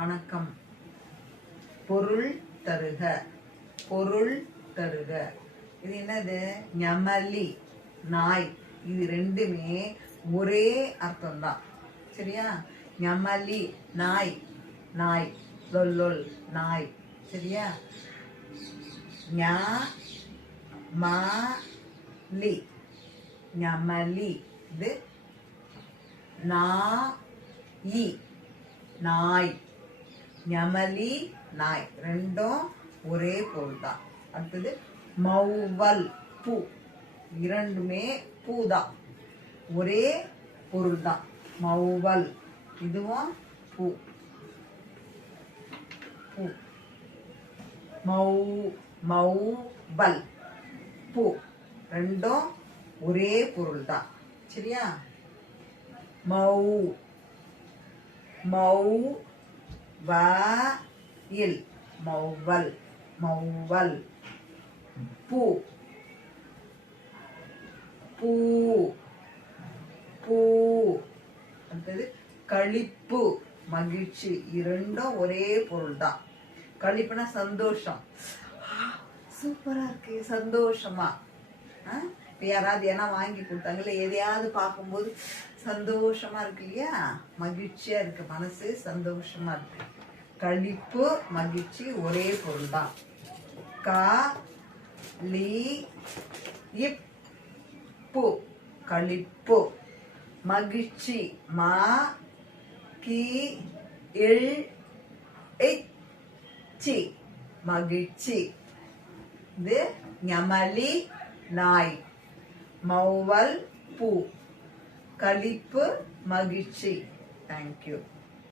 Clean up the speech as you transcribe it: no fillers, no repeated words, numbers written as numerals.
வணக்கம். பொருள் தருக. பொருள் தருக. இது என்னது? ஞமலி, நாய். இது ரெண்டுமே ஒரே அர்த்தம் தான். சரியா? ஞமலி, நாய். நாய், லொல் நாய். சரியா? ஞமலி, ஞமலி. இது நாய், நாய். ஞமலி, நாய். ரெண்டும் ஒரே பொருள் தான். அடுத்தது மௌவல், பூ. இரண்டுமே பூதான், ஒரே பொருள் தான். மௌவல், இதுவும் பூ. பூ. மௌவல், பூ. ரெண்டும் ஒரே பொருள் தான். சரியா? மௌவல், மௌவல், மௌவல். பூ, பூ, பூ. அடுத்தது களிப்பு, மகிழ்ச்சி. இரண்டும் ஒரே பொருள் தான். களிப்புனா சந்தோஷம். சூப்பரா இருக்கு, சந்தோஷமா. இப்போ யாராவது ஏன்னா வாங்கி கொடுத்தாங்கல்ல, எதையாவது பார்க்கும்போது சந்தோஷமா இருக்கு இல்லையா? மகிழ்ச்சியா இருக்கு, மனசு சந்தோஷமா இருக்கு. களிப்பு, மகிழ்ச்சி ஒரே பொருள் தான். களிப்பு, களிப்பு. மகிழ்ச்சி, மகிழ்ச்சி. இது ஞமலி, நாய். மௌவல், பூ. களிப்பு, மகிழ்ச்சி. தேங்க்யூ.